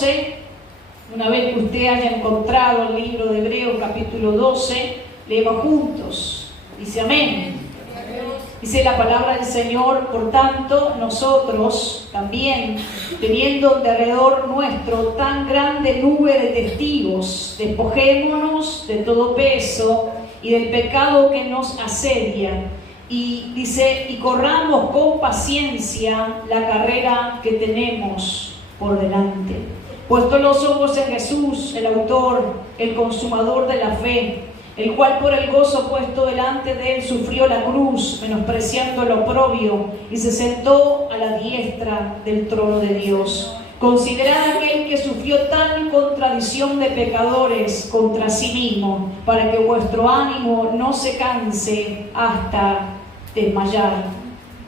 12. Una vez que usted haya encontrado el libro de Hebreos capítulo 12, leemos juntos. Dice amén. Dice la palabra del Señor: por tanto, nosotros también, teniendo alrededor nuestro tan grande nube de testigos, despojémonos de todo peso y del pecado que nos asedia, y dice, y corramos con paciencia la carrera que tenemos por delante. Puesto los ojos en Jesús, el autor, el consumador de la fe, el cual por el gozo puesto delante de él sufrió la cruz, menospreciando el oprobio, y se sentó a la diestra del trono de Dios. Considerad aquel que sufrió tal contradicción de pecadores contra sí mismo, para que vuestro ánimo no se canse hasta desmayar.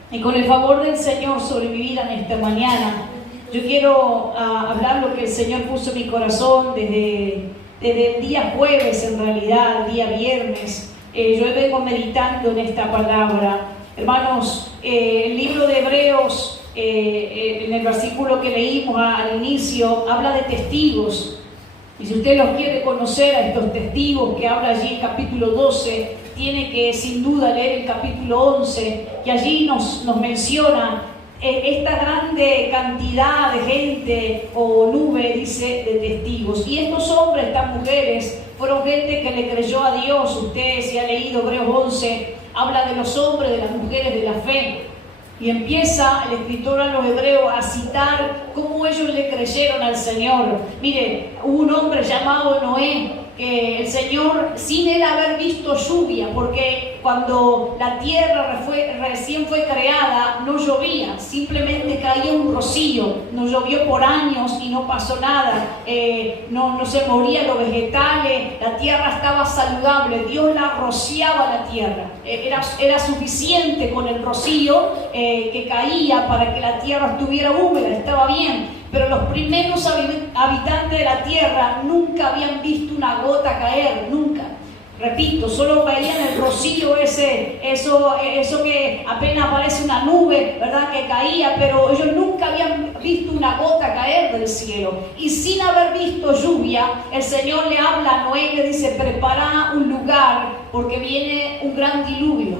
Y con el favor del Señor sobre mi vida en esta mañana, yo quiero hablar lo que el Señor puso en mi corazón desde el día jueves, en realidad, el día viernes. Yo vengo meditando en esta palabra. Hermanos, el libro de Hebreos, en el versículo que leímos al inicio, habla de testigos. Y si usted los quiere conocer a estos testigos que habla allí en capítulo 12, tiene que sin duda leer el capítulo 11, que allí nos menciona esta grande cantidad de gente o nube, dice, de testigos. Y estos hombres, estas mujeres, fueron gente que le creyó a Dios. Usted, si ha leído Hebreos 11, habla de los hombres, de las mujeres de la fe. Y empieza el escritor a los hebreos a citar cómo ellos le creyeron al Señor. Mire, hubo un hombre llamado Noé, que el Señor, sin él haber visto lluvia, porque cuando la tierra recién fue creada, no llovía, simplemente caía un rocío, no llovió por años y no pasó nada, no se morían los vegetales, la tierra estaba saludable, Dios la rociaba la tierra, era suficiente con el rocío que caía para que la tierra estuviera húmeda, estaba bien. Pero los primeros habitantes de la tierra nunca habían visto una gota caer, nunca. Repito, solo veían el rocío eso que apenas parece una nube, ¿verdad?, que caía, pero ellos nunca habían visto una gota caer del cielo. Y sin haber visto lluvia, el Señor le habla a Noé y le dice: prepara un lugar porque viene un gran diluvio.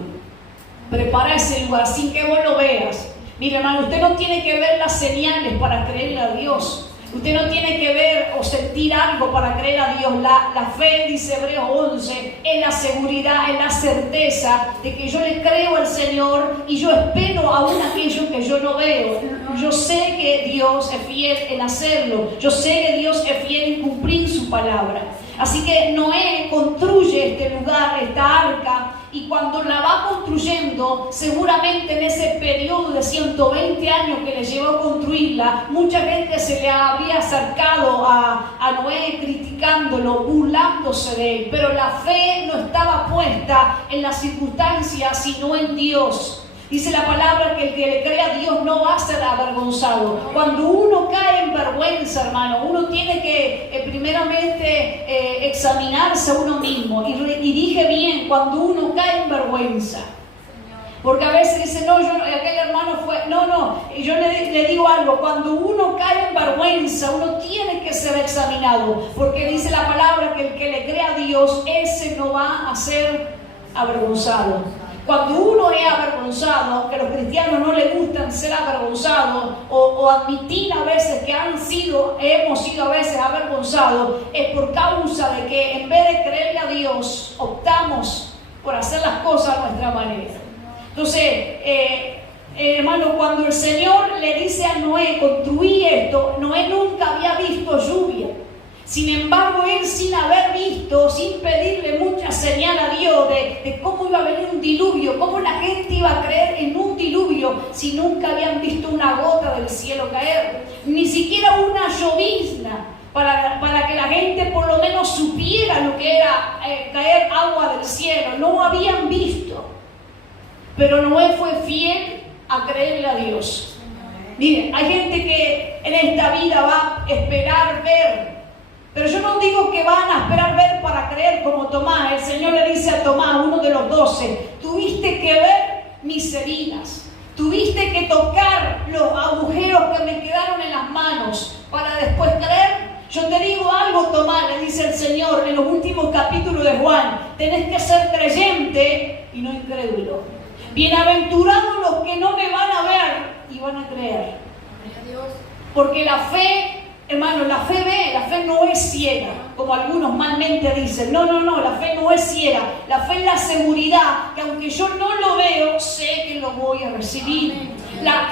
Prepara ese lugar sin que vos lo veas. Mire, hermano, usted no tiene que ver las señales para creerle a Dios. Usted no tiene que ver o sentir algo para creer a Dios. La fe, dice Hebreos 11, es la seguridad, es la certeza de que yo le creo al Señor y yo espero aún aquello que yo no veo. Yo sé que Dios es fiel en hacerlo. Yo sé que Dios es fiel en cumplir su palabra. Así que Noé construye este lugar, esta arca, y cuando la va construyendo, seguramente en ese periodo de 120 años que le llevó a construirla, mucha gente se le habría acercado a Noé criticándolo, burlándose de él, pero la fe no estaba puesta en las circunstancias, sino en Dios. Dice la palabra que el que le cree a Dios no va a ser avergonzado. Cuando uno cae en vergüenza, hermano, uno tiene que primeramente examinarse a uno mismo. Y dije bien, cuando uno cae en vergüenza. Porque a veces dice, no, aquel hermano fue... No, yo le digo algo, cuando uno cae en vergüenza, uno tiene que ser examinado. Porque dice la palabra que el que le cree a Dios, ese no va a ser avergonzado. Cuando uno es avergonzado, aunque a los cristianos no les gustan ser avergonzados o admitir a veces que hemos sido a veces avergonzados, es por causa de que en vez de creerle a Dios, optamos por hacer las cosas a nuestra manera. Entonces, hermano, cuando el Señor le dice a Noé, construí esto, Noé nunca había visto lluvia. Sin embargo, él, sin haber visto, sin pedirle mucha señal a Dios de cómo iba a venir un diluvio, cómo la gente iba a creer en un diluvio si nunca habían visto una gota del cielo caer, ni siquiera una llovizna para que la gente por lo menos supiera lo que era caer agua del cielo. No habían visto, pero Noé fue fiel a creerle a Dios. Miren, hay gente que en esta vida va a esperar ver. Pero yo no digo que van a esperar ver para creer como Tomás. El Señor le dice a Tomás, uno de los 12, tuviste que ver mis heridas, tuviste que tocar los agujeros que me quedaron en las manos para después creer. Yo te digo algo, Tomás, le dice el Señor en los últimos capítulos de Juan, tenés que ser creyente y no incrédulo. Bienaventurados los que no me van a ver y van a creer. Porque la fe, hermano, la fe ve, la fe no es ciega, como algunos malmente dicen. No, la fe no es ciega. La fe es la seguridad que aunque yo no lo veo, sé que lo voy a recibir.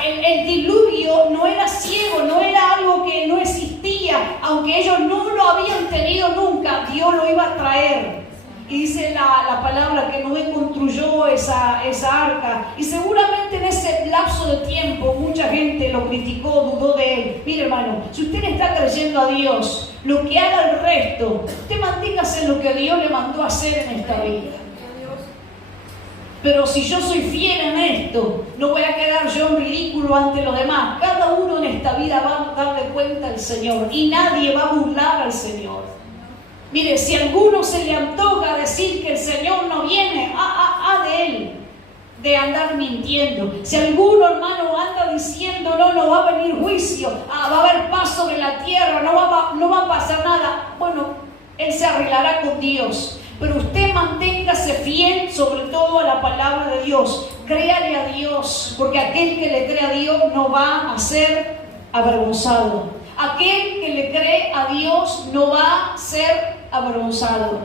El diluvio no era ciego, no era algo que no existía. Aunque ellos no lo habían tenido nunca, Dios lo iba a traer. Y dice la palabra que Noé construyó esa arca. Y seguramente en ese lapso de tiempo mucha gente lo criticó, dudó de él. Mire, hermano, si usted está creyendo a Dios, lo que haga el resto, usted manténgase en lo que Dios le mandó a hacer en esta vida. Pero si yo soy fiel en esto, no voy a quedar yo en ridículo ante los demás. Cada uno en esta vida va a darle cuenta al Señor y nadie va a burlar al Señor. Mire, si a alguno se le antoja decir que el Señor no viene, de él, de andar mintiendo. Si alguno, hermano, anda diciendo, no va a venir juicio, va a haber paz sobre la tierra, no va a pasar nada, bueno, él se arreglará con Dios. Pero usted manténgase fiel sobre todo a la palabra de Dios. Créale a Dios, porque aquel que le cree a Dios no va a ser avergonzado. Aquel que le cree a Dios no va a ser avergonzado.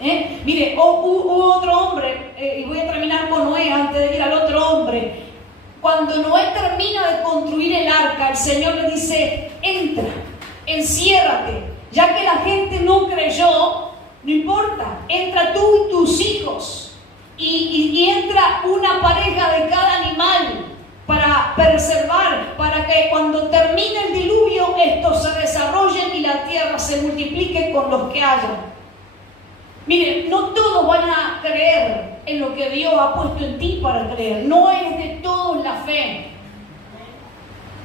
Mire, hubo otro hombre, y voy a terminar con Noé antes de ir al otro hombre. Cuando Noé termina de construir el arca, el Señor le dice, entra, enciérrate, ya que la gente no creyó, no importa, entra tú y tus hijos, y entra una pareja de cada animal, para preservar, para que cuando termine el diluvio estos se desarrollen y la tierra se multiplique con los que hayan. Mire, no todos van a creer en lo que Dios ha puesto en ti para creer. No es de todos la fe.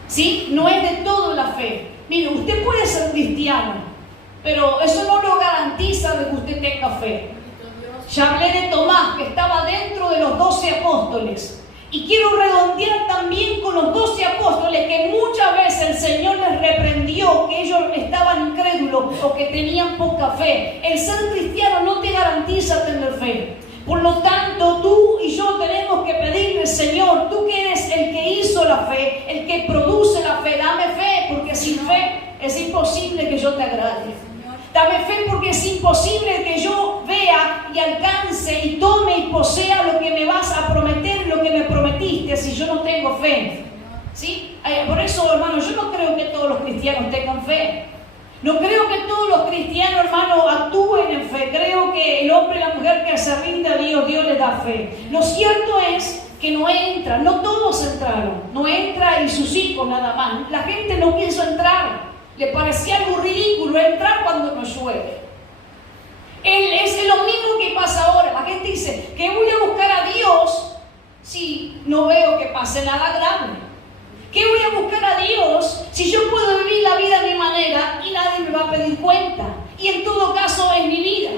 ¿Sí? No es de todos la fe. Mire, usted puede ser cristiano, pero eso no lo garantiza de que usted tenga fe. Ya hablé de Tomás, que estaba dentro de los 12 apóstoles. Y quiero redondear también con los 12 apóstoles que muchas veces el Señor les reprendió que ellos estaban incrédulos o que tenían poca fe. El ser cristiano no te garantiza tener fe. Por lo tanto, tú y yo tenemos que pedirle, Señor, tú que eres el que hizo la fe, el que produce la fe, dame fe, porque sin fe es imposible que yo te agrade. Dame fe porque es imposible que yo vea y alcance y tome y posea lo que me vas a prometer, lo que me prometiste, si yo no tengo fe. ¿Sí? Por eso, hermano, yo no creo que todos los cristianos tengan fe. No creo que todos los cristianos, hermano, actúen en fe. Creo que el hombre y la mujer que se rinde a Dios, Dios les da fe. Lo cierto es que no entra, no todos entraron. No entra y sus hijos nada más. La gente no quiso entrar. Le parecía algo ridículo entrar cuando no llueve. Es lo mismo que pasa ahora. La gente dice que voy a buscar a Dios si no veo que pase nada grave. ¿Qué voy a buscar a Dios si yo puedo vivir la vida a mi manera y nadie me va a pedir cuenta? Y en todo caso es mi vida.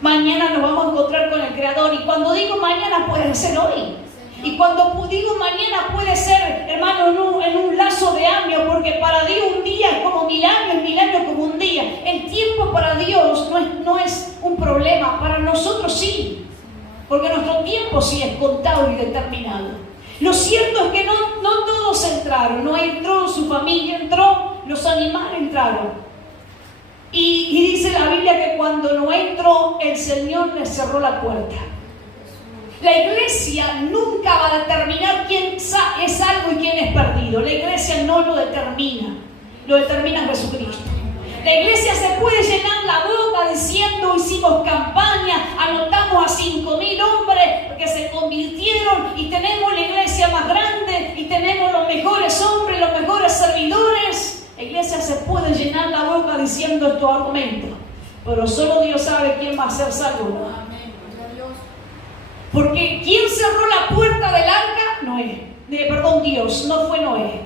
Mañana nos vamos a encontrar con el Creador. Y cuando digo mañana puede ser hoy. Y cuando digo mañana puede ser, hermano, en un lazo de años, porque para Dios un día es como 1000 años, 1000 años como un día. El tiempo para Dios no es un problema, para nosotros sí, porque nuestro tiempo sí es contado y determinado. Lo cierto es que no todos entraron, no entró su familia, entró, los animales entraron. Y dice la Biblia que cuando no entró, el Señor le cerró la puerta. La iglesia nunca va a determinar quién es salvo y quién es perdido. La iglesia no lo determina Jesucristo. La iglesia se puede llenar la boca diciendo hicimos campaña, anotamos a 5.000 hombres que se convirtieron y tenemos la iglesia más grande y tenemos los mejores hombres, los mejores servidores. La iglesia se puede llenar la boca diciendo estos argumentos, pero solo Dios sabe quién va a ser salvo. Porque ¿quién cerró la puerta del arca? Dios, no fue Noé.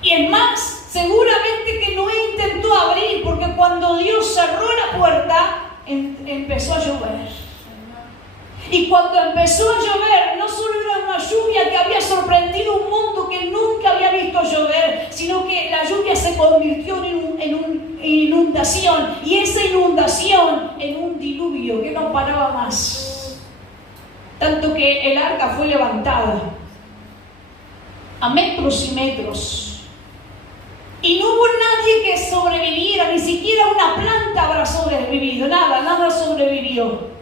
Y es más, seguramente que Noé intentó abrir, porque cuando Dios cerró la puerta, empezó a llover. Y cuando empezó a llover, no solo era una lluvia que había sorprendido un mundo que nunca había visto llover, sino que la lluvia se convirtió en una inundación, y esa inundación en un diluvio que no paraba más. Tanto que el arca fue levantada a metros y metros. Y no hubo nadie que sobreviviera, ni siquiera una planta habrá sobrevivido, nada sobrevivió.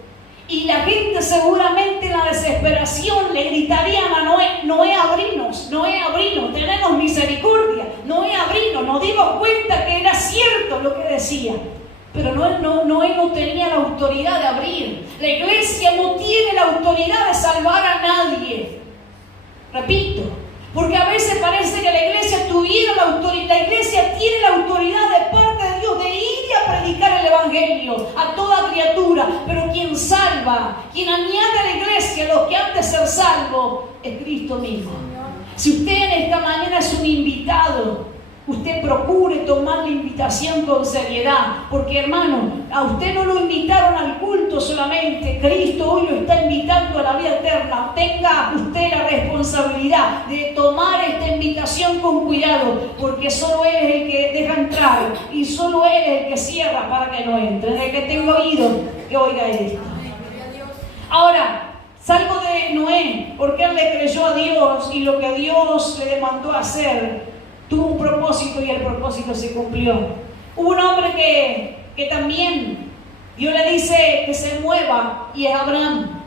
Y la gente seguramente en la desesperación le gritarían a Noé: Noé, abrinos, tenemos misericordia, Noé, abrinos. Nos dimos cuenta que era cierto lo que decía. Pero Noé no tenía la autoridad de abrir. La iglesia no tiene la autoridad de salvar a nadie. Repito, porque a veces parece que la iglesia tuviera la autoridad. La iglesia tiene la autoridad de parte de Dios de ir y a predicar el evangelio a toda criatura. Pero quien salva, quien añade a la iglesia lo que han de ser salvo, es Cristo mismo. Si usted en esta mañana es un invitado, usted procure tomar la invitación con seriedad, porque hermano, a usted no lo invitaron al culto solamente. Cristo hoy lo está invitando a la vida eterna. Tenga usted la responsabilidad de tomar esta invitación con cuidado, porque solo Él es el que deja entrar y solo Él es el que cierra para que no entre. De que tenga oído, que oiga esto. Ahora, salgo de Noé, porque él le creyó a Dios y lo que Dios le demandó hacer tuvo un propósito y el propósito se cumplió. Hubo un hombre que también Dios le dice que se mueva, y es Abraham.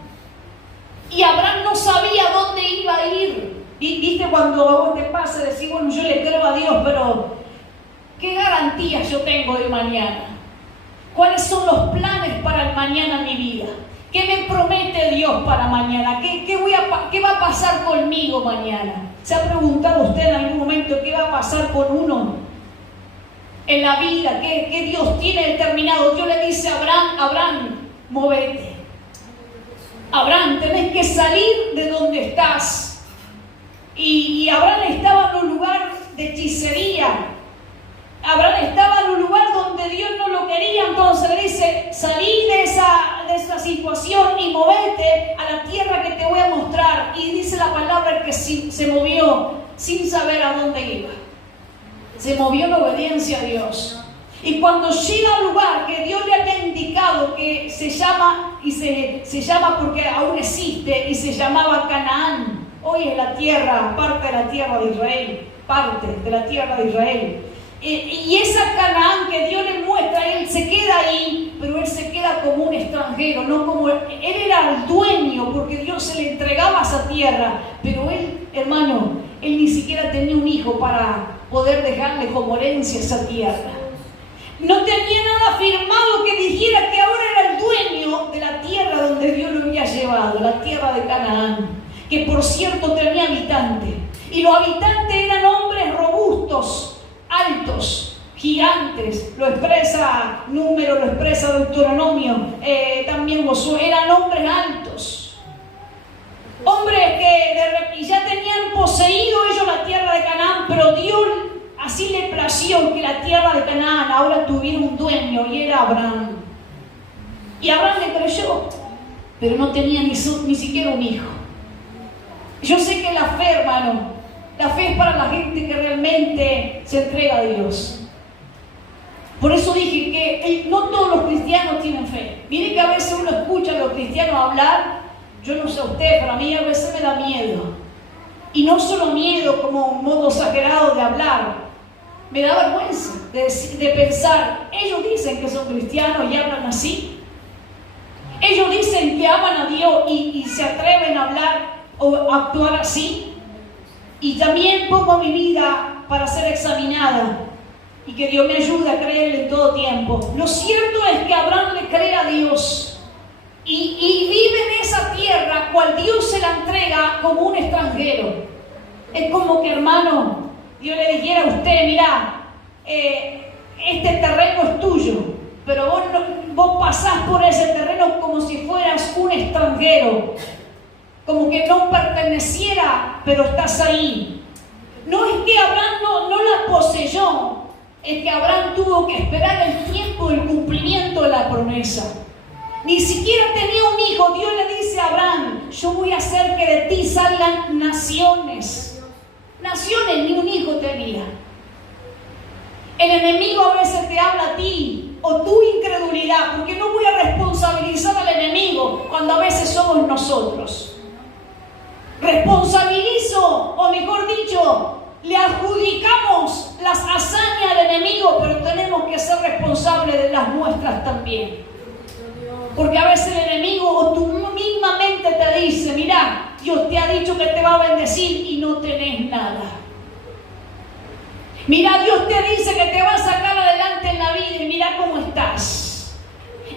Y Abraham no sabía dónde iba a ir. Y viste, cuando a vos te pasa, decís: bueno, yo le creo a Dios, pero ¿qué garantías yo tengo de mañana? ¿Cuáles son los planes para el mañana en mi vida? ¿Qué me promete Dios para mañana? ¿Qué va a pasar conmigo mañana? ¿Se ha preguntado usted en algún momento qué va a pasar con uno en la vida? ¿Qué Dios tiene determinado? Dios le dice a Abraham: Abraham, móvete. Abraham, tenés que salir de donde estás. Y Abraham estaba en un lugar de hechicería. Abraham estaba en un lugar donde Dios no lo quería. Entonces le dice: salí de esa situación y movete a la tierra que te voy a mostrar. Y dice la palabra que se movió sin saber a dónde iba. Se movió en obediencia a Dios. Y cuando llega al lugar que Dios le había indicado, que se llama, y se llama porque aún existe, y se llamaba Canaán. Hoy es la tierra, parte de la tierra de Israel, parte de la tierra de Israel. Y esa Canaán que Dios le muestra, él se queda ahí, pero él se queda como un extranjero, no como él era el dueño, porque Dios se le entregaba esa tierra, pero él, hermano, él ni siquiera tenía un hijo para poder dejarle como herencia esa tierra. No tenía nada firmado que dijera que ahora era el dueño de la tierra donde Dios lo había llevado, la tierra de Canaán, que por cierto tenía habitantes, y los habitantes eran hombres robustos, altos, gigantes. Lo expresa Número, lo expresa Deuteronomio, también Josué. Eran hombres altos, hombres que ya tenían poseído ellos la tierra de Canaán, pero Dios así le plació que la tierra de Canaán ahora tuviera un dueño, y era Abraham. Y Abraham le creyó, pero no tenía ni siquiera un hijo. Yo sé que la fe, hermano, la fe es para la gente que realmente se entrega a Dios. Por eso dije que no todos los cristianos tienen fe. Mire que a veces uno escucha a los cristianos hablar. Yo no sé usted, pero a mí a veces me da miedo. Y no solo miedo como un modo exagerado de hablar. Me da vergüenza de pensar: ellos dicen que son cristianos y hablan así. Ellos dicen que aman a Dios y se atreven a hablar o actuar así. Y también pongo mi vida para ser examinada, y que Dios me ayude a creerle en todo tiempo. Lo cierto es que Abraham le cree a Dios y vive en esa tierra cual Dios se la entrega como un extranjero. Es como que, hermano, Dios le dijera a usted: mira, este terreno es tuyo, pero vos pasás por ese terreno como si fueras un extranjero, como que no perteneciera, pero estás ahí. No es que Abraham no la poseyó, es que Abraham tuvo que esperar el tiempo del cumplimiento de la promesa. Ni siquiera tenía un hijo. Dios le dice a Abraham: yo voy a hacer que de ti salgan naciones. Naciones, ni un hijo tenía. El enemigo a veces te habla a ti, o tu incredulidad, porque no voy a responsabilizar al enemigo cuando a veces somos nosotros. Responsabilizo, o mejor dicho, le adjudicamos las hazañas al enemigo, pero tenemos que ser responsables de las nuestras también. Porque a veces el enemigo o tú misma mente te dice, mira, Dios te ha dicho que te va a bendecir y no tenés nada. Mira, Dios te dice que te va a sacar adelante en la vida y mira cómo estás.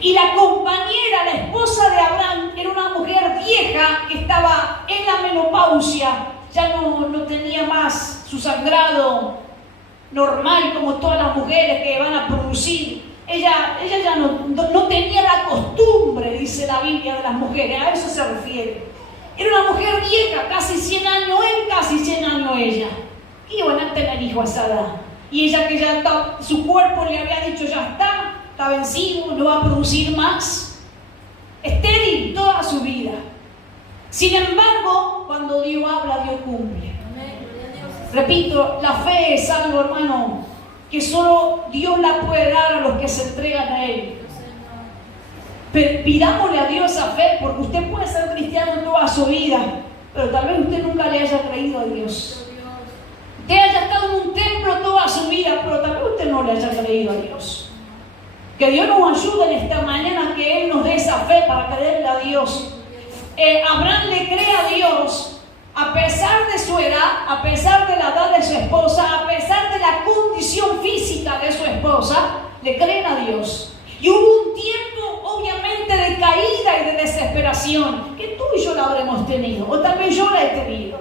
Y la compañera, la esposa de Abraham, era una mujer vieja que estaba en la menopausia, ya no tenía más su sangrado normal como todas las mujeres que van a producir. Ella ya no tenía la costumbre, dice la Biblia, de las mujeres, a eso se refiere. Era una mujer vieja, casi 100 años él, casi 100 años ella. ¿Qué iban a tener hijo a esa edad? Y ella que ya está, su cuerpo le había dicho ya está vencido, no va a producir más. Estéril toda su vida. Sin embargo, cuando Dios habla, Dios cumple. Repito, la fe es algo, hermano, que solo Dios la puede dar a los que se entregan a Él. Pero pidámosle a Dios esa fe, porque usted puede ser cristiano toda su vida, pero tal vez usted nunca le haya creído a Dios. Usted haya estado en un templo toda su vida, pero tal vez usted no le haya creído a Dios. Que Dios nos ayude en esta mañana, que Él nos dé esa fe para creerle a Dios. Abraham le cree a Dios, a pesar de su edad, a pesar de la edad de su esposa, a pesar de la condición física de su esposa, le creen a Dios. Y hubo un tiempo, obviamente, de caída y de desesperación, que tú y yo la habremos tenido, o tal vez yo la he tenido,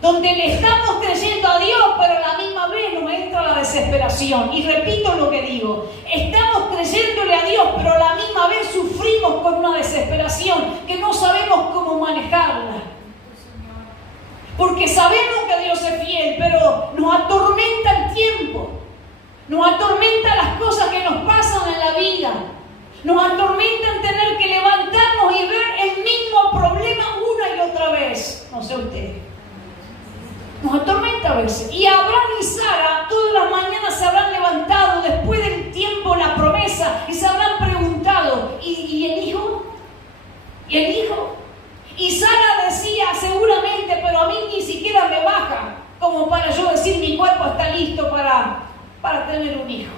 donde le estamos creyendo a Dios, pero a la misma vez nos entra la desesperación. Y repito lo que digo, estamos creyéndole a Dios, pero a la misma vez sufrimos con una desesperación que no sabemos cómo manejarla. Porque sabemos que Dios es fiel, pero nos atormenta el tiempo, nos atormenta las cosas que nos pasan en la vida, nos atormentan tener que levantarnos y ver el mismo problema una y otra vez. No sé usted. Nos atormenta a veces. Y Abraham y Sara todas las mañanas se habrán levantado después del tiempo, la promesa, y se habrán preguntado, ¿y el hijo? ¿Y el hijo? Y Sara decía seguramente, pero a mí ni siquiera me baja como para yo decir mi cuerpo está listo para tener un hijo.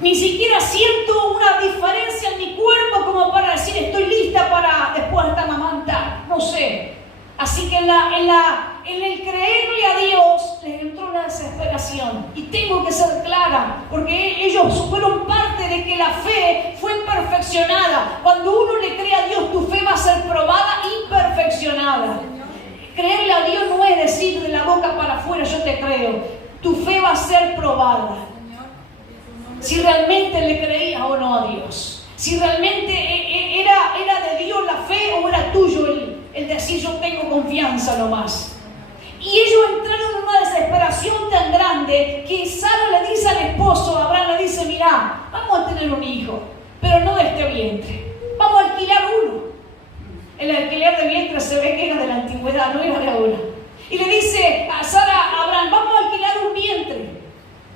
Ni siquiera siento una diferencia en mi cuerpo como para decir estoy lista para después hasta amamantar. No sé. Así que en el creerle a Dios les entró la desesperación. Y tengo que ser clara, porque ellos fueron parte de que la fe fue perfeccionada. Cuando uno le cree a Dios, tu fe va a ser probada y perfeccionada. Creerle a Dios no es decir de la boca para afuera yo te creo. Tu fe va a ser probada. Si realmente le creías o no a Dios. Si realmente era de Dios la fe o era tuyo el decir yo tengo confianza nomás. Y ellos entraron en una desesperación tan grande que Sara le dice al esposo, Abraham le dice, mira, vamos a tener un hijo, pero no de este vientre. Vamos a alquilar uno. El alquiler de vientre se ve que era de la antigüedad, no era de ahora. Y le dice a Sara a Abraham, vamos a alquilar un vientre.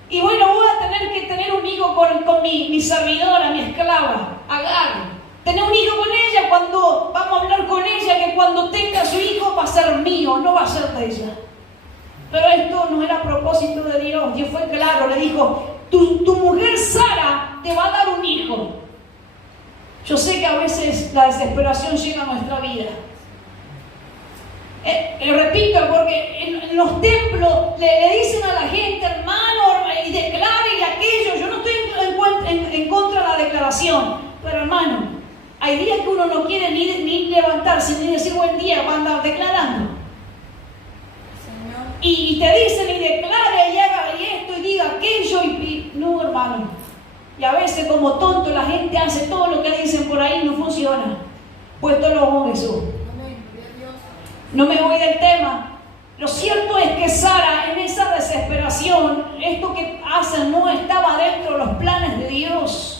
Y bueno, voy a tener que tener un hijo con mi servidora, mi esclava, Agar. Tener un hijo con ella, cuando vamos a hablar con ella, que cuando tenga su hijo va a ser mío, no va a ser de ella. Pero esto no era a propósito de Dios. Dios fue claro, le dijo, tu mujer Sara te va a dar un hijo. Yo sé que a veces la desesperación llega a nuestra vida. Repito, porque en los templos le dicen a la gente, hermano, y declare y aquello. Yo no estoy en contra de la declaración, pero hermano, hay días que uno no quiere ni levantarse ni decir buen día, va a andar declarando. Y te dicen y declare y haga esto y diga aquello y no, hermano. Y a veces como tonto la gente hace todo lo que dicen por ahí y no funciona. Puesto los ojos Jesús. No me voy del tema. Lo cierto es que Sara, en esa desesperación, esto que hacen no estaba dentro de los planes de Dios.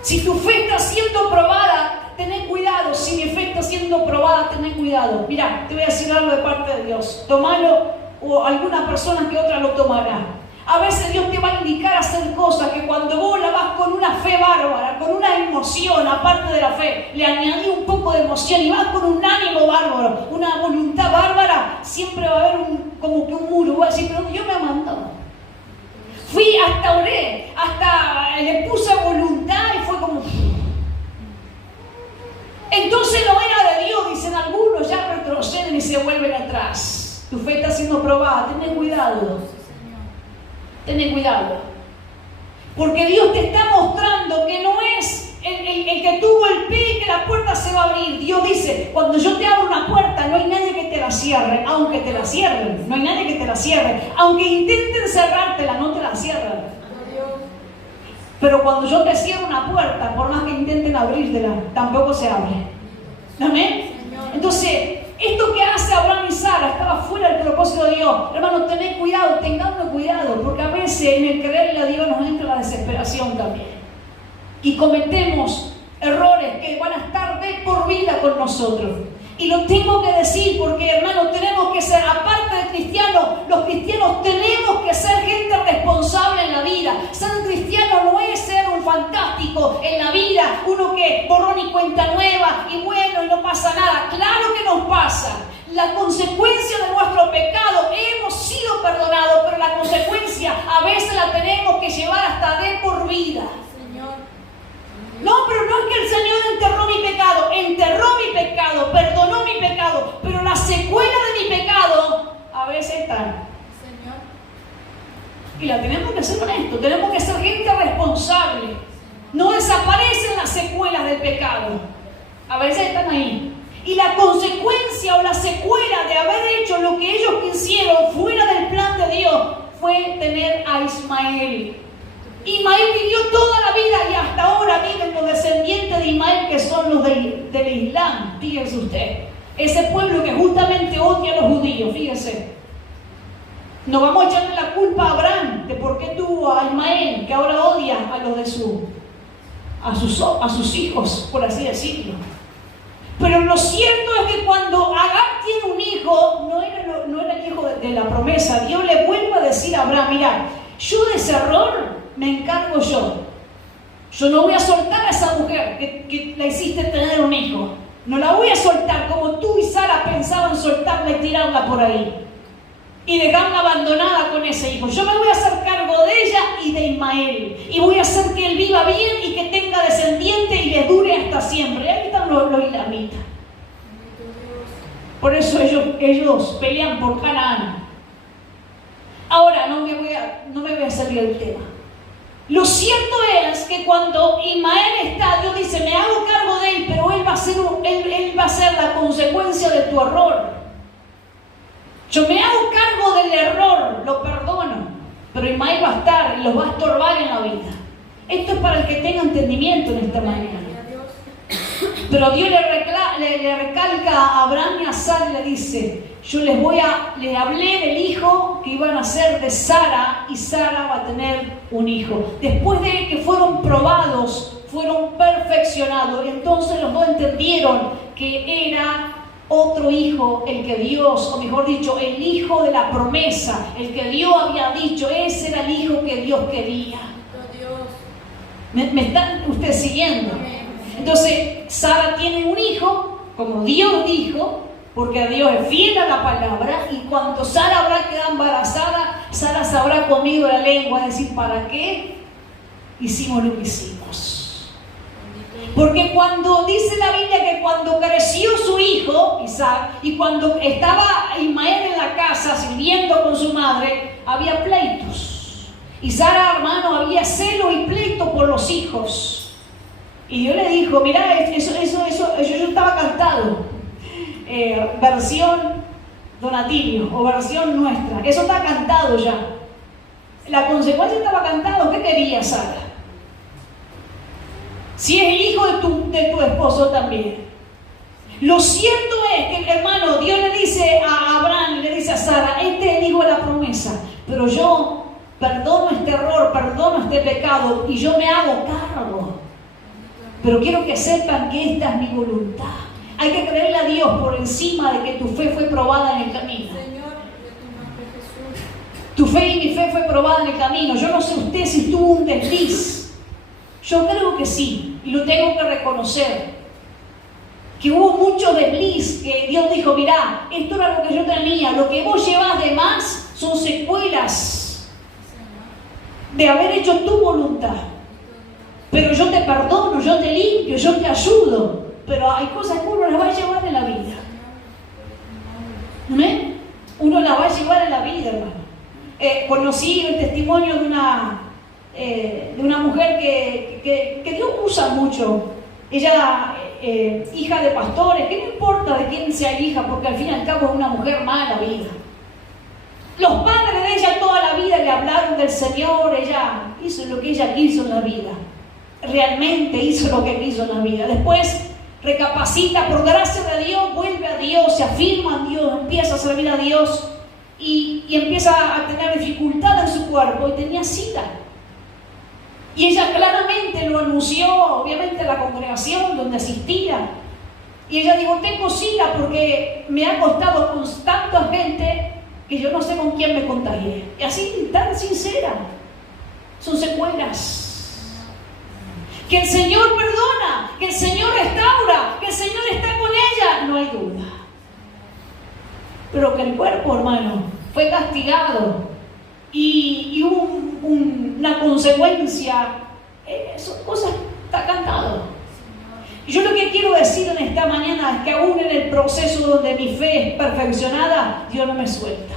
Si tu fe está siendo probada, ten cuidado. Si mi fe está siendo probada, ten cuidado. Mira, te voy a decir algo de parte de Dios. Tómalo o alguna persona que otra lo tomará. A veces Dios te va a indicar a hacer cosas que cuando vos la vas con una fe bárbara, con una emoción, aparte de la fe, le añadí un poco de emoción y vas con un ánimo bárbaro, una voluntad bárbara, siempre va a haber como que un muro. Voy a decir, pero Dios me mandó. Fui, hasta oré, hasta le puse voluntad y fue como... Entonces no era de Dios, dicen algunos, ya retroceden y se vuelven atrás. Tu fe está siendo probada, ten cuidado. Ten cuidado, porque Dios te está mostrando que no es el que tuvo el pie y que la puerta se va a abrir. Dios dice, cuando yo te abro una puerta, no hay nadie que te la cierre, aunque te la cierren, no hay nadie que te la cierre. Aunque intenten cerrártela, no te la cierran. Pero cuando yo te cierro una puerta, por más que intenten abrírtela, tampoco se abre. ¿Amén? Entonces, esto que hace Abraham y Sara estaba fuera del propósito de Dios. Hermano, tened cuidado, tengamos cuidado, porque a veces en el creerle a Dios nos entra la desesperación también. Y cometemos errores que van a estar de por vida con nosotros. Y lo tengo que decir porque, hermano, tenemos que ser, aparte de cristianos, los cristianos tenemos que ser gente responsable en la vida. Ser cristiano no es ser un fantástico en la vida, uno que borrón y cuenta nueva y bueno, y no pasa nada. Claro que nos pasa. La consecuencia de nuestro pecado, hemos sido perdonados, pero la consecuencia a veces la tenemos que llevar hasta de por vida. No, pero no es que el Señor enterró mi pecado, perdonó mi pecado, pero la secuela de mi pecado a veces están. Y la tenemos que ser honestos, tenemos que ser gente responsable. No desaparecen las secuelas del pecado, a veces están ahí. Y la consecuencia o la secuela de haber hecho lo que ellos quisieron fuera del plan de Dios fue tener a Ismael. Ismael vivió toda la vida y hasta ahora viven los descendientes de Ismael, que son los del Islam. Fíjense usted, ese pueblo que justamente odia a los judíos, fíjense. No vamos a echarle la culpa a Abraham de por qué tuvo a Ismael, que ahora odia a los de a sus hijos, por así decirlo. Pero lo cierto es que cuando Agar tiene un hijo, no era el hijo de la promesa. Dios le vuelve a decir a Abraham, mira, yo de ese error me encargo yo. Yo no voy a soltar a esa mujer que la hiciste tener un hijo. No la voy a soltar como tú y Sara pensaban soltarla y tirarla por ahí y dejarla abandonada con ese hijo. Yo me voy a hacer cargo de ella y de Ismael y voy a hacer que él viva bien y que tenga descendiente y le dure hasta siempre. Ahí están los islamitas. Por eso ellos pelean por Canaán. Ahora no me voy a salir del tema. Lo cierto es que cuando Ismael está, Dios dice, me hago cargo de él, pero él va a ser la consecuencia de tu error. Yo me hago cargo del error, lo perdono, pero Ismael va a estar y los va a estorbar en la vida. Esto es para el que tenga entendimiento en esta mañana. Pero Dios le recalca a Abraham y a Sara y le dice, yo les hablé del hijo que iba a nacer de Sara y Sara va a tener un hijo. Después de que fueron probados, fueron perfeccionados, entonces los dos entendieron que era otro hijo el que Dios, o mejor dicho, el hijo de la promesa, el que Dios había dicho, ese era el hijo que Dios quería. ¿Me están ustedes siguiendo? Entonces, Sara tiene un hijo, como Dios dijo, porque Dios es fiel a la palabra, y cuando Sara habrá quedado embarazada, Sara se habrá comido la lengua, es decir, ¿para qué hicimos lo que hicimos? Porque cuando dice la Biblia que cuando creció su hijo, Isaac, y cuando estaba Ismael en la casa sirviendo con su madre, había pleitos. Y Sara, hermano, había celo y pleito por los hijos. Y Dios le dijo, mira, eso yo estaba cantado. Versión Donatilio o versión nuestra. Eso está cantado ya. La consecuencia estaba cantado. ¿Qué quería Sara? Si es el hijo de tu esposo también. Lo cierto es que, hermano, Dios le dice a Abraham, le dice a Sara, este es el hijo de la promesa, pero yo perdono este error, perdono este pecado y yo me hago cargo. Pero quiero que sepan que esta es mi voluntad. Hay que creerle a Dios por encima de que tu fe fue probada en el camino. Tu fe y mi fe fue probada en el camino. Yo no sé usted si tuvo un desliz. Yo creo que sí, y lo tengo que reconocer. Que hubo mucho desliz, que Dios dijo, mirá, esto era lo que yo tenía, lo que vos llevas de más son secuelas de haber hecho tu voluntad. Pero yo te perdono, yo te limpio, yo te ayudo, pero hay cosas que uno las va a llevar en la vida. ¿Amén? Uno las va a llevar en la vida, hermano. Conocí el testimonio de una mujer que Dios usa mucho. Ella, hija de pastores, que no importa de quién sea hija, porque al fin y al cabo es una mujer mala vida. Los padres de ella toda la vida le hablaron del Señor, ella hizo lo que ella quiso en la vida. Realmente hizo lo que quiso en la vida. Después recapacita por gracia de Dios, vuelve a Dios, se afirma en Dios, empieza a servir a Dios y empieza a tener dificultad en su cuerpo y tenía sida. Y ella claramente lo anunció, obviamente, a la congregación donde asistía. Y ella dijo, tengo sida porque me ha costado con tanta gente que yo no sé con quién me contagié. Y así, tan sincera. Son secuelas. Que el Señor perdona, que el Señor restaura, que el Señor está con ella, no hay duda. Pero que el cuerpo, hermano, fue castigado y hubo una consecuencia. Son cosas, está cantado. Y yo lo que quiero decir en esta mañana es que aún en el proceso donde mi fe es perfeccionada, Dios no me suelta.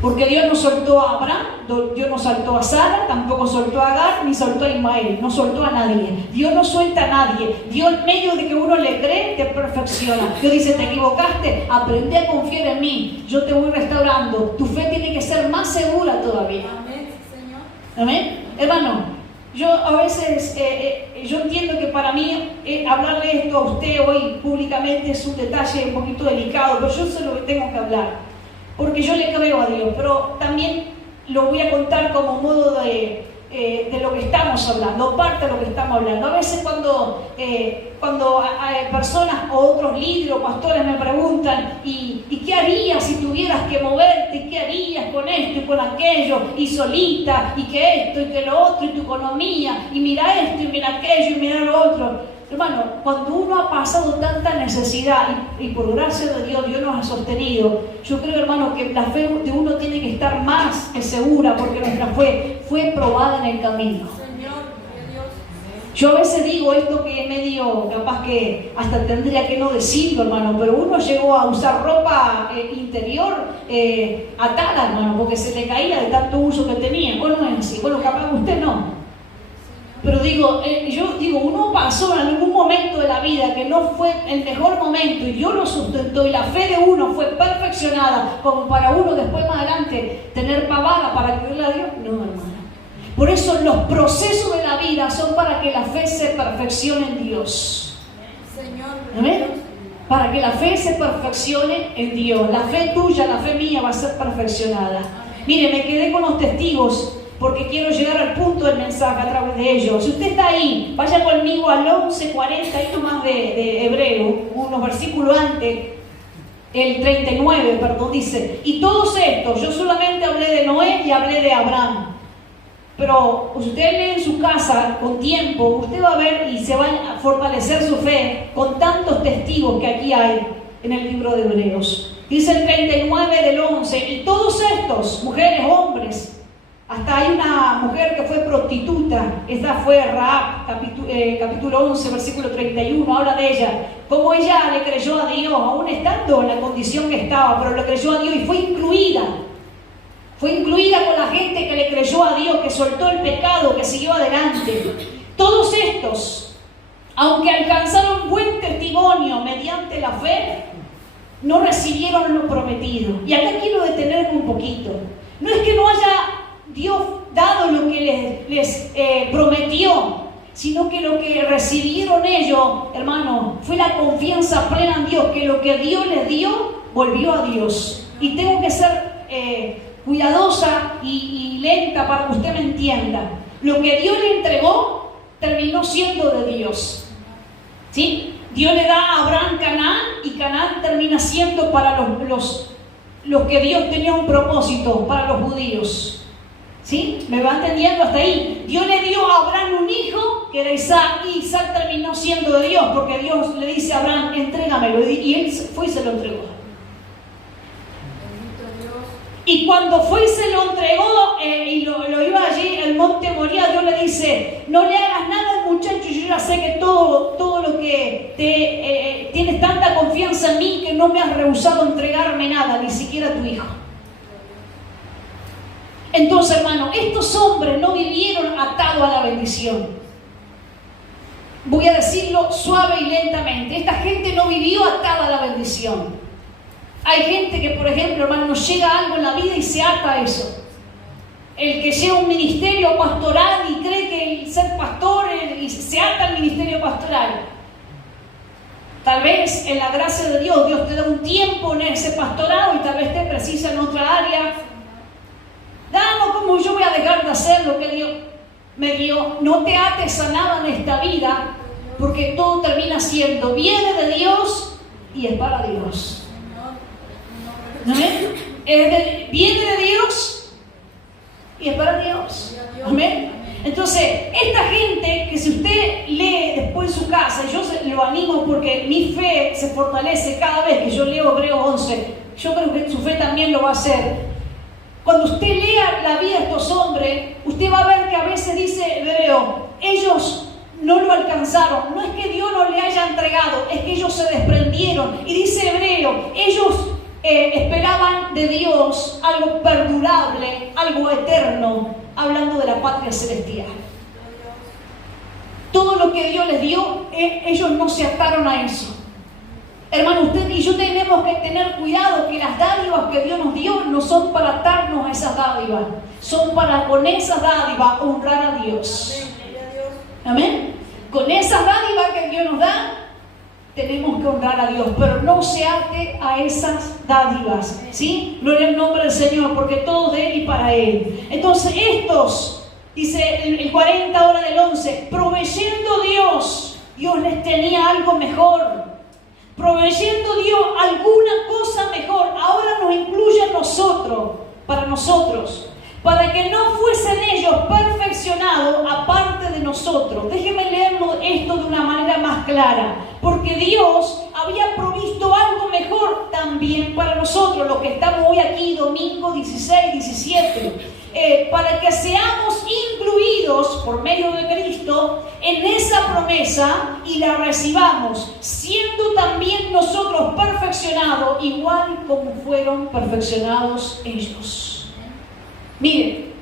Porque Dios no soltó a Abraham, Dios no soltó a Sara, tampoco soltó a Agar, ni soltó a Ismael, no soltó a nadie. Dios no suelta a nadie. Dios, en medio de que uno le cree, te perfecciona. Dios dice, te equivocaste, aprende a confiar en mí, yo te voy restaurando. Tu fe tiene que ser más segura todavía. Amén, Señor. Amén. Hermano, yo a veces, yo entiendo que para mí hablarle esto a usted hoy públicamente es un detalle un poquito delicado, pero yo sé lo que tengo que hablar. Porque yo le creo a Dios, pero también lo voy a contar como modo de lo que estamos hablando, parte de lo que estamos hablando. A veces cuando hay personas o otros líderes o pastores me preguntan, ¿y qué harías si tuvieras que moverte? ¿Y qué harías con esto y con aquello? Y solita, y que esto y que lo otro, y tu economía, y mira esto y mira aquello y mira lo otro. Hermano, cuando uno ha pasado tanta necesidad y por gracia de Dios, Dios nos ha sostenido, yo creo, hermano, que la fe de uno tiene que estar más que segura porque nuestra fe fue probada en el camino. Señor, Dios. Yo a veces digo esto que es medio, capaz que hasta tendría que no decirlo, hermano, pero uno llegó a usar ropa interior atada, hermano, porque se le caía de tanto uso que tenía. Bueno, no es así. Bueno, capaz usted no. Pero yo digo, uno pasó en algún momento de la vida que no fue el mejor momento y Dios lo sustentó y la fe de uno fue perfeccionada como para uno después más adelante tener pavada para creerle a Dios. No, hermano. Por eso los procesos de la vida son para que la fe se perfeccione en Dios. Señor, ¿Amén? Para que la fe se perfeccione en Dios. La fe tuya, la fe mía va a ser perfeccionada. Mire, me quedé con los testigos porque quiero llegar al punto del mensaje a través de ellos. Si usted está ahí, vaya conmigo al 11:40, ahí nomás de Hebreo, unos versículos antes, el 39, perdón, dice, y todos estos, yo solamente hablé de Noé y hablé de Abraham, pero usted lee en su casa con tiempo, usted va a ver y se va a fortalecer su fe con tantos testigos que aquí hay en el libro de Hebreos. Dice el 39 del 11, y todos estos, mujeres, hombres, hasta hay una mujer que fue prostituta, esta fue Rahab, capítulo 11, versículo 31, habla de ella, como ella le creyó a Dios, aún estando en la condición que estaba, pero le creyó a Dios y fue incluida con la gente que le creyó a Dios, que soltó el pecado, que siguió adelante. Todos estos, aunque alcanzaron buen testimonio mediante la fe, no recibieron lo prometido. Y acá quiero detenerme un poquito. No es que no haya Dios dado lo que les prometió, sino que lo que recibieron ellos, hermano, fue la confianza plena en Dios, que lo que Dios les dio, volvió a Dios. Y tengo que ser cuidadosa y lenta para que usted me entienda. Lo que Dios le entregó, terminó siendo de Dios. ¿Sí? Dios le da a Abraham Canaán, y Canaán termina siendo para los que Dios tenía un propósito para los judíos. ¿Sí? ¿Me va entendiendo hasta ahí? Dios le dio a Abraham un hijo, que era Isaac, y Isaac terminó siendo de Dios, porque Dios le dice a Abraham, entrégamelo, y él fue y se lo entregó. Y cuando fue y se lo entregó y lo iba allí al monte Moría, Dios le dice, no le hagas nada al muchacho, yo ya sé que todo lo que tienes tanta confianza en mí que no me has rehusado entregarme nada, ni siquiera tu hijo. Entonces, hermano, estos hombres no vivieron atados a la bendición. Voy a decirlo suave y lentamente. Esta gente no vivió atada a la bendición. Hay gente que, por ejemplo, hermano, nos llega algo en la vida y se ata a eso. El que lleva un ministerio pastoral y cree que el ser pastor y se ata al ministerio pastoral. Tal vez en la gracia de Dios, Dios te da un tiempo en ese pastorado y tal vez te precisa en otra área. No, como yo voy a dejar de hacer lo que Dios me dio. No te ates a nada en esta vida, porque todo termina siendo, viene de Dios y es para Dios. ¿Amén? Viene de Dios y es para Dios. Amén. Entonces, esta gente que si usted lee después en su casa, yo lo animo porque mi fe se fortalece cada vez que yo leo Hebreos 11. Yo creo que su fe también lo va a hacer. Cuando usted lea la vida de estos hombres, usted va a ver que a veces dice Hebreo, ellos no lo alcanzaron. No es que Dios no le haya entregado, es que ellos se desprendieron. Y dice Hebreo, ellos esperaban de Dios algo perdurable, algo eterno, hablando de la patria celestial. Todo lo que Dios les dio, ellos no se ataron a eso. Hermano, usted y yo tenemos que tener cuidado que las dádivas que Dios nos dio no son para atarnos a esas dádivas, son para con esas dádivas honrar a Dios. Amén. Con esas dádivas que Dios nos da, tenemos que honrar a Dios, pero no se ate a esas dádivas, ¿sí? Gloria al nombre del Señor, porque todo de Él y para Él. Entonces estos, dice el 40 ahora del 11, proveyendo Dios les tenía algo mejor. Proveyendo Dios alguna cosa mejor, ahora nos incluye a nosotros, para que no fuesen ellos perfeccionados aparte de nosotros. Déjenme leerlo esto de una manera más clara, porque Dios había provisto algo mejor también para nosotros, los que estamos hoy aquí, domingo 16, 17, para que seamos incluidos por medio de Cristo en esa promesa y la recibamos, siendo también nosotros perfeccionados, igual como fueron perfeccionados ellos. Mire,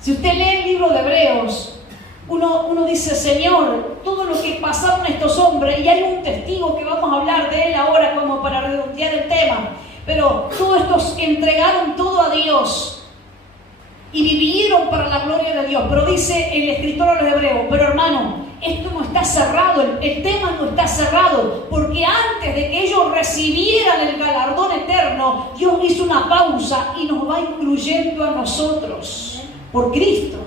si usted lee el libro de Hebreos, uno dice, Señor, todo lo que pasaron estos hombres, y hay un testigo que vamos a hablar de él ahora como para redondear el tema, pero todos estos entregaron todo a Dios y vivieron para la gloria de Dios. Pero dice el escritor a los Hebreos, pero hermano, esto no está cerrado, el tema no está cerrado, porque antes de que ellos recibieran el galardón eterno, Dios hizo una pausa y nos va incluyendo a nosotros por Cristo.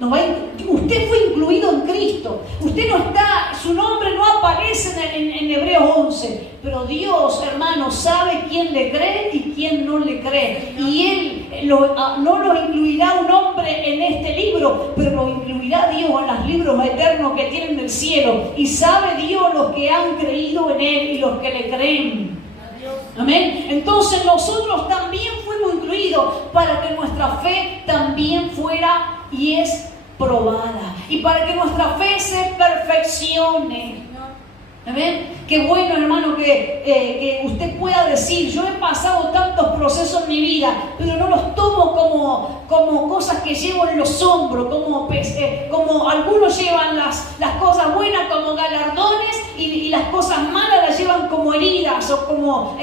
Usted fue incluido en Cristo. Usted no está, su nombre no aparece en Hebreos 11, pero Dios, hermano, sabe quién le cree y quién no le cree. Y Él no lo incluirá un hombre en este libro, pero lo incluirá Dios en los libros eternos que tienen del cielo. Y sabe Dios los que han creído en Él y los que le creen. Amén. Entonces nosotros también fuimos incluidos para que nuestra fe también fuera y es probada, y para que nuestra fe se perfeccione. Amén. Qué bueno, hermano, que usted pueda decir, yo he pasado tantos procesos en mi vida, pero no los tomo como cosas que llevo en los hombros, como algunos llevan las cosas buenas como galardones y las cosas malas las llevan como heridas o como,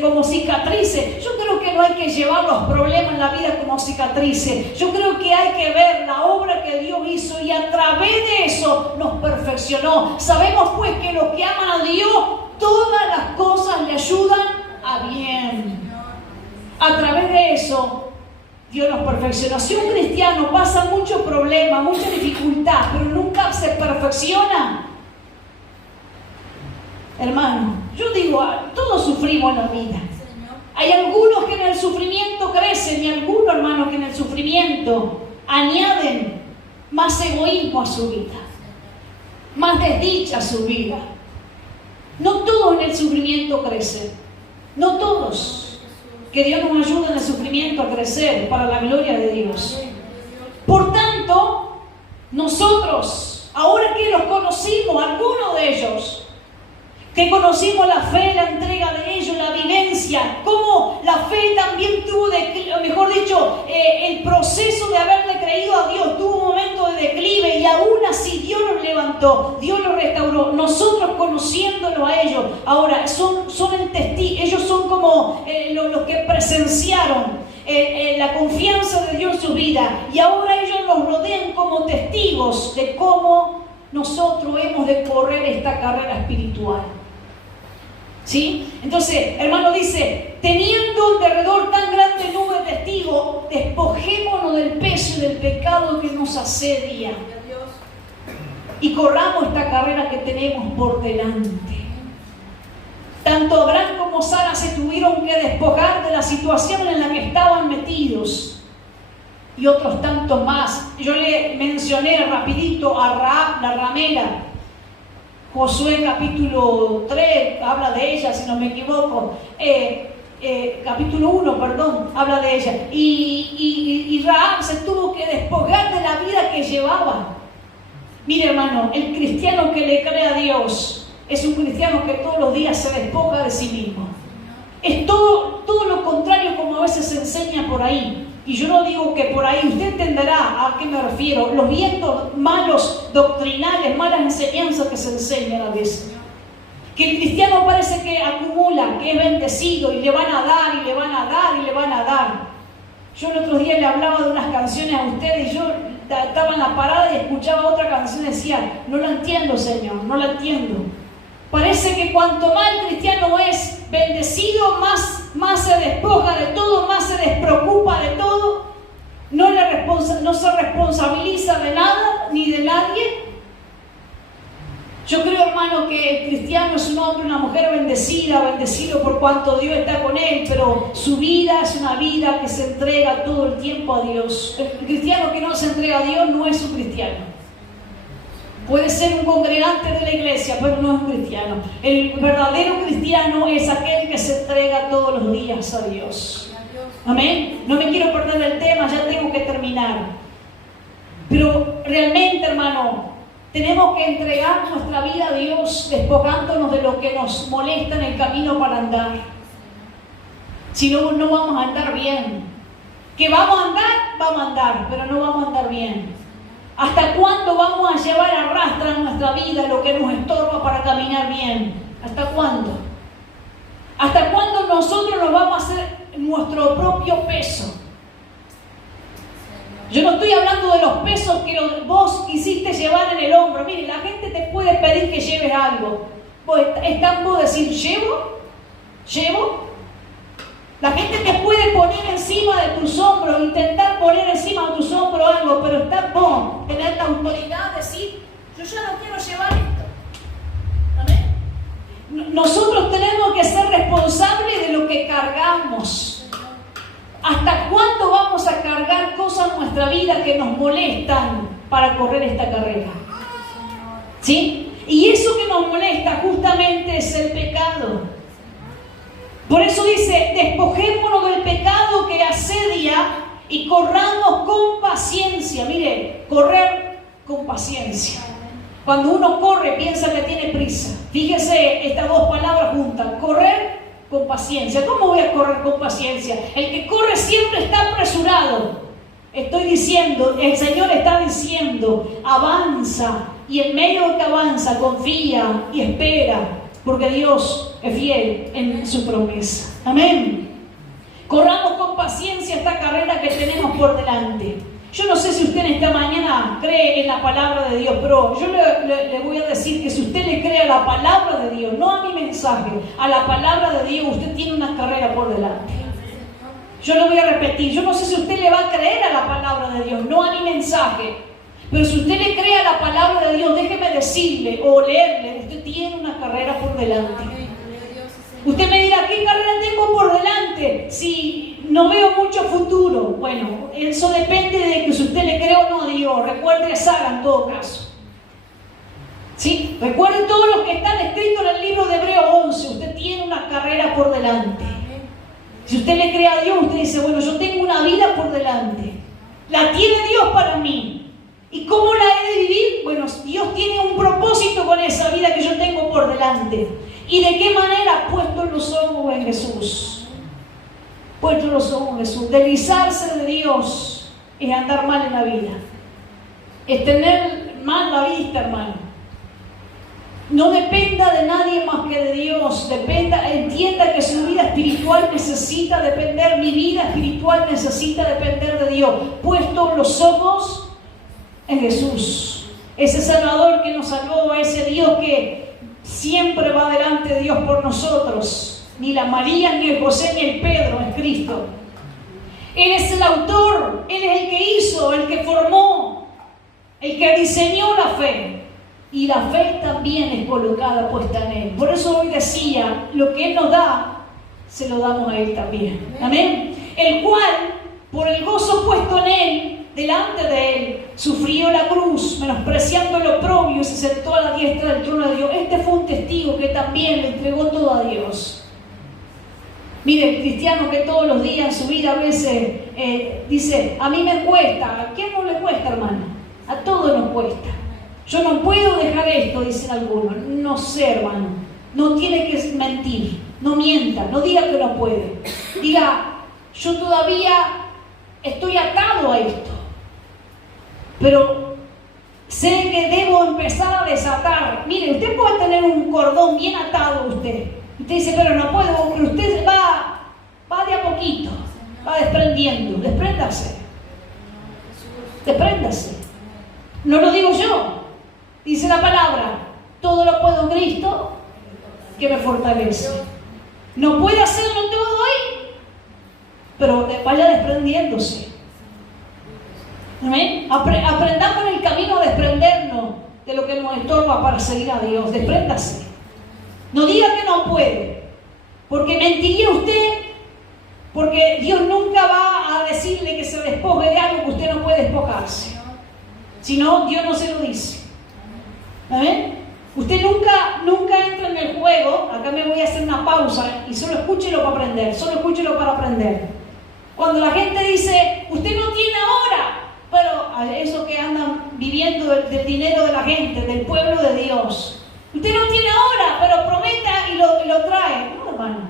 como cicatrices. Yo creo que no hay que llevar los problemas en la vida como cicatrices. Yo creo que hay que ver la obra que Dios hizo y a través de eso nos perfeccionó. Sabemos pues que los que aman a Dios, todas las cosas le ayudan a bien. A través de eso, Dios nos perfecciona. Si un cristiano pasa muchos problemas, mucha dificultad, pero nunca se perfecciona, hermano, yo digo, todos sufrimos en la vida. Hay algunos que en el sufrimiento crecen y algunos, hermanos, que en el sufrimiento añaden más egoísmo a su vida, más desdicha a su vida. No todos en el sufrimiento crecen, no todos. Que Dios nos ayude en el sufrimiento a crecer para la gloria de Dios. Por tanto, nosotros, ahora que los conocimos, algunos de ellos, que conocimos la fe, la entrega de ellos, la vivencia, cómo la fe también tuvo, mejor dicho, el proceso de haberle creído a Dios, tuvo un momento de declive y aún así Dios los levantó, Dios los restauró. Nosotros conociéndolo a ellos, ahora son el testigo, ellos son como los que presenciaron la confianza de Dios en su vida y ahora ellos nos rodean como testigos de cómo nosotros hemos de correr esta carrera espiritual. ¿Sí? Entonces, hermano, dice, teniendo alrededor tan grande nube de testigos, despojémonos del peso y del pecado que nos asedia y corramos esta carrera que tenemos por delante. Tanto Abraham como Sara se tuvieron que despojar de la situación en la que estaban metidos y otros tantos más. Yo le mencioné rapidito a Rahab, la ramera. Josué capítulo 3 habla de ella, si no me equivoco. Capítulo 1, perdón, habla de ella. Y Rahab se tuvo que despojar de la vida que llevaba. Mire, hermano, el cristiano que le cree a Dios es un cristiano que todos los días se despoja de sí mismo. Es todo lo contrario como a veces se enseña por ahí. Y yo no digo que por ahí, usted entenderá a qué me refiero, los vientos malos doctrinales, malas enseñanzas que se enseñan a veces. Que el cristiano parece que acumula, que es bendecido y le van a dar, y le van a dar, y le van a dar. Yo el otro día le hablaba de unas canciones a ustedes y yo estaba en la parada y escuchaba otra canción y decía, no la entiendo, Señor, no la entiendo. Parece que cuanto más el cristiano es bendecido, más se despoja de todo, más se despreocupa de todo, no se responsabiliza de nada ni de nadie. Yo creo, hermano, que el cristiano es un hombre, una mujer bendecido por cuanto Dios está con él, pero su vida es una vida que se entrega todo el tiempo a Dios. El cristiano que no se entrega a Dios no es un cristiano. Puede ser un congregante de la iglesia, pero no es un cristiano. El verdadero cristiano es aquel que se entrega todos los días a Dios. Amén. No me quiero perder el tema, ya tengo que terminar. Pero realmente, hermano, tenemos que entregar nuestra vida a Dios, despojándonos de lo que nos molesta en el camino para andar. Si no, no vamos a andar bien. Que vamos a andar, pero no vamos a andar bien. ¿Hasta cuándo vamos a llevar a arrastra en nuestra vida lo que nos estorba para caminar bien? ¿Hasta cuándo? ¿Hasta cuándo nosotros nos vamos a hacer nuestro propio peso? Yo no estoy hablando de los pesos que vos quisiste llevar en el hombro. Mire, la gente te puede pedir que lleves algo. Es tan vos decir, ¿llevo? La gente te puede poner encima de tus hombros, intentar poner encima de tus hombros algo, pero está vos tener la autoridad de decir, yo ya no quiero llevar esto. ¿Amén? Nosotros tenemos que ser responsables de lo que cargamos. ¿Hasta cuándo vamos a cargar cosas en nuestra vida que nos molestan para correr esta carrera? ¿Sí? Y eso que nos molesta justamente es el pecado. Por eso dice, despojémonos del pecado que asedia y corramos con paciencia. Mire, correr con paciencia. Cuando uno corre, piensa que tiene prisa. Fíjese estas dos palabras juntas, correr con paciencia. ¿Cómo voy a correr con paciencia? El que corre siempre está apresurado. Estoy diciendo, el Señor está diciendo, avanza. Y en medio de que avanza, confía y espera. Porque Dios es fiel en su promesa. Amén. Corramos con paciencia esta carrera que tenemos por delante. Yo no sé si usted en esta mañana cree en la palabra de Dios, pero yo le voy a decir que si usted le cree a la palabra de Dios, no a mi mensaje, a la palabra de Dios, usted tiene una carrera por delante. Yo lo voy a repetir. Yo no sé si usted le va a creer a la palabra de Dios, no a mi mensaje. Pero si usted le cree a la palabra de Dios, déjeme decirle o leerle, usted tiene una carrera por delante. Usted me dirá, ¿qué carrera tengo por delante? Si no veo mucho futuro. Bueno, eso depende de que si usted le cree o no a Dios. Recuerde a Sara en todo caso. ¿Sí? Recuerde todos los que están escritos en el libro de Hebreos 11. Usted tiene una carrera por delante. Si usted le cree a Dios, usted dice, bueno, yo tengo una vida por delante. La tiene Dios para mí. ¿Y cómo la he de vivir? Bueno, Dios tiene un propósito con esa vida que yo tengo por delante. ¿Y de qué manera? Puestos los ojos en Jesús. Puestos los ojos en Jesús. Deslizarse de Dios es andar mal en la vida. Es tener mal la vista, hermano. No dependa de nadie más que de Dios. Entienda que su vida espiritual necesita depender. Mi vida espiritual necesita depender de Dios. Puestos los ojos en Jesús. Ese Salvador que nos salvó, ese Dios que siempre va delante de Dios por nosotros. Ni la María, ni el José, ni el Pedro, es Cristo. Él es el autor, Él es el que hizo, el que formó, el que diseñó la fe. Y la fe también es colocada, puesta en Él. Por eso hoy decía, lo que Él nos da, se lo damos a Él también. Amén. El cual, por el gozo puesto en Él, delante de Él, sufrió la cruz, menospreciando el oprobio, y se sentó a la diestra del trono de Dios. Este fue un testigo que también le entregó todo a Dios. Mire, el cristiano que todos los días en su vida a veces dice, a mí me cuesta. ¿A quién no le cuesta, hermano? A todos nos cuesta. Yo no puedo dejar esto, dicen algunos. No sé, hermano. No tiene que mentir. No mienta. No diga que no puede. Diga, yo todavía estoy atado a esto. Pero sé que debo empezar a desatar. Mire, usted puede tener un cordón bien atado a usted. Usted dice, pero no puedo. Pero usted va de a poquito. Va desprendiendo. Despréndase. Despréndase. No lo digo yo. Dice la palabra, todo lo puedo en Cristo que me fortalece. No puede hacerlo todo hoy, pero vaya desprendiéndose. ¿Amén? Aprendamos en el camino a desprendernos de lo que nos estorba para seguir a Dios. Despréndase. No diga que no puede, porque mentiría usted, porque Dios nunca va a decirle que se despoje de algo que usted no puede despojarse. Si no, Dios no se lo dice. ¿Amén? Usted nunca entra en el juego. Acá me voy a hacer una pausa y solo escúchelo para aprender. Solo escúchelo para aprender. Cuando la gente dice, usted no tiene ahora, pero a eso que andan viviendo del dinero de la gente, del pueblo de Dios. Usted no tiene ahora, pero prometa y lo trae. No, hermano.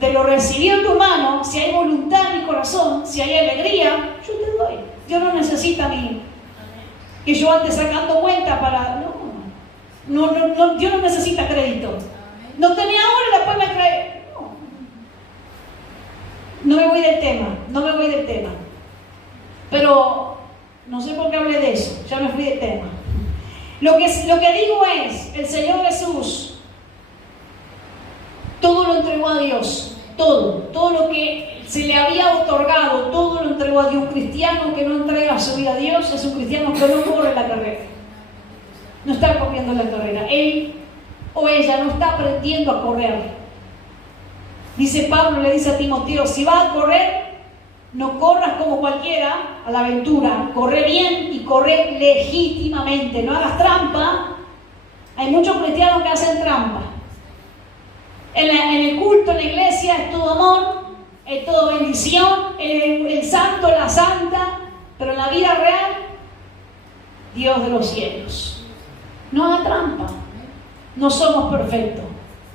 De lo recibido en tu mano, si hay voluntad en mi corazón, si hay alegría, yo te doy. Dios no necesita a mí. Que yo ande sacando cuenta para... No, Dios no necesita crédito. No tenía ahora y después me trae. No me voy del tema. Pero no sé por qué hablé de eso. Ya me fui del tema. Lo que digo es, el Señor Jesús todo lo entregó a Dios. Todo lo que se le había otorgado, todo lo entregó a Dios. Un cristiano que no entrega su vida a Dios es un cristiano que no corre la carrera. No está corriendo la carrera. Él o ella no está aprendiendo a correr. Dice Pablo, le dice a Timoteo, si vas a correr, no corras como cualquiera a la aventura. Corre bien y corre legítimamente. No hagas trampa. Hay muchos cristianos que hacen trampa. En el culto, en la iglesia, es todo amor, es todo bendición, el santo, la santa, pero en la vida real, Dios de los cielos. No haga trampa. No somos perfectos.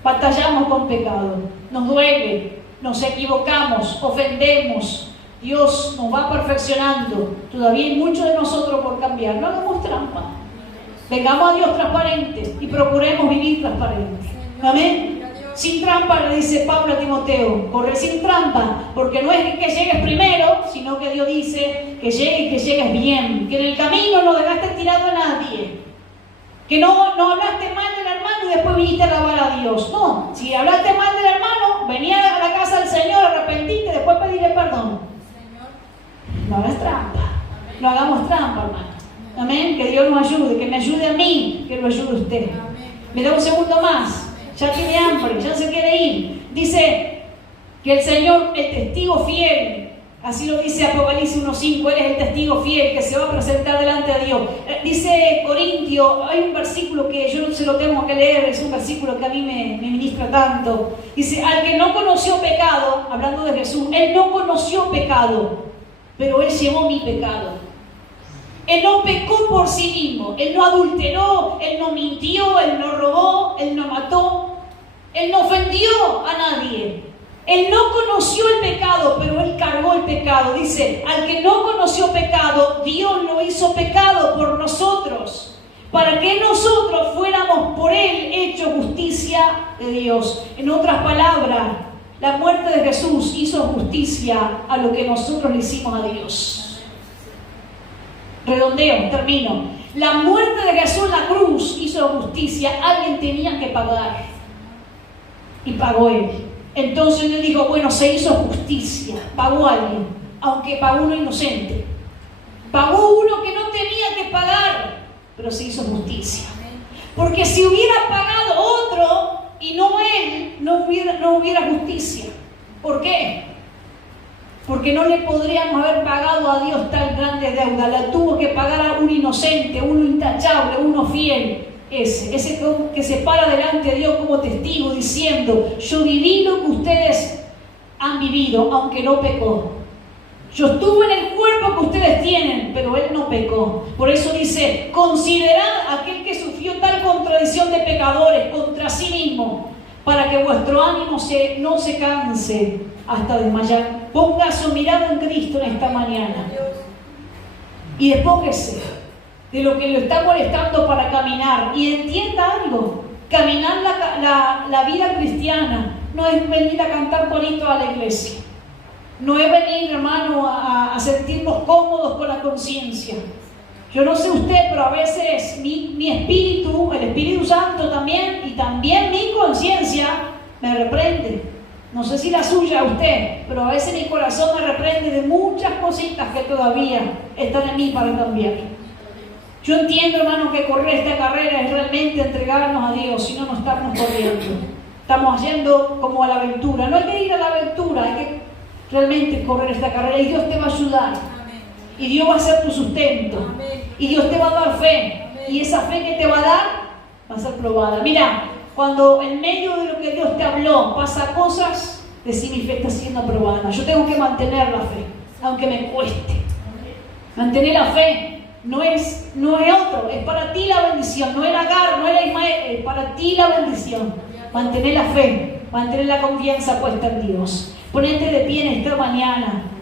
Batallamos con pecado. Nos duele. Nos equivocamos. Ofendemos. Dios nos va perfeccionando. Todavía hay mucho de nosotros por cambiar. No hagamos trampa. Vengamos a Dios transparente y procuremos vivir transparente. Amén. Sin trampa, le dice Pablo a Timoteo. Corre sin trampa. Porque no es que llegues primero, sino que Dios dice que llegues y que llegues bien. Que en el camino no dejaste tirado a nadie. Que no hablaste mal del hermano y después viniste a alabar a Dios. No, si hablaste mal del hermano, venía a la casa del Señor, arrepentiste, después pedirle perdón. No hagas trampa. No hagamos trampa, hermano. Amén. Que Dios nos ayude, que me ayude a mí, que lo ayude a usted. Me da un segundo más. ya tiene hambre, ya se quiere ir. Dice que el Señor, el testigo fiel, así lo dice Apocalipsis 1:5, Él es el testigo fiel que se va a presentar delante de Dios. Dice Corintio, hay un versículo que yo no se lo tengo que leer, es un versículo que a mí me ministra tanto. Dice, al que no conoció pecado, hablando de Jesús, Él no conoció pecado, pero Él llevó mi pecado. Él no pecó por sí mismo, Él no adulteró, Él no mintió, Él no robó, Él no mató, Él no ofendió a nadie. Él no conoció el pecado, pero Él cargó el pecado. Dice, al que no conoció pecado, Dios lo hizo pecado por nosotros, para que nosotros fuéramos por Él hecho justicia de Dios. En otras palabras, la muerte de Jesús hizo justicia a lo que nosotros le hicimos a Dios. Redondeo, termino. La muerte de Jesús en la cruz hizo justicia. Alguien tenía que pagar. Y pagó Él. Entonces Él dijo, bueno, se hizo justicia. Pagó alguien. Aunque pagó uno inocente. Pagó uno que no tenía que pagar. Pero se hizo justicia. Porque si hubiera pagado otro y no Él, no hubiera justicia. ¿Por qué? Porque no le podríamos haber pagado a Dios tan grande deuda. La tuvo que pagar a un inocente, uno intachable, uno fiel. Ese que se para delante de Dios como testigo diciendo, yo viví lo que ustedes han vivido, aunque no pecó. Yo estuve en el cuerpo que ustedes tienen, pero Él no pecó. Por eso dice, considerad a aquel que sufrió tal contradicción de pecadores contra sí mismo, para que vuestro ánimo no se canse hasta desmayar. Ponga su mirada en Cristo en esta mañana y despójese de lo que lo está molestando para caminar y entienda algo. Caminar la vida cristiana no es venir a cantar bonito a la iglesia, no es venir, hermano, a sentirnos cómodos con la conciencia. Yo no sé usted, pero a veces mi espíritu, el Espíritu Santo también, y también mi conciencia me reprende. No sé si la suya usted, pero a veces mi corazón me reprende de muchas cositas que todavía están en mí para cambiar. Yo entiendo, hermano, que correr esta carrera es realmente entregarnos a Dios, si no, no estamos corriendo. Estamos yendo como a la aventura. No hay que ir a la aventura, hay que realmente correr esta carrera y Dios te va a ayudar. Y Dios va a ser tu sustento. Y Dios te va a dar fe. Y esa fe que te va a dar va a ser probada. Mira, cuando en medio de lo que Dios te habló pasa cosas, decir mi fe está siendo probada. Yo tengo que mantener la fe, aunque me cueste. Mantener la fe no es otro, es para ti la bendición. No era Agar, no era Ismael, es para ti la bendición. Mantener la fe, mantener la confianza puesta en Dios. Ponete de pie en esta mañana.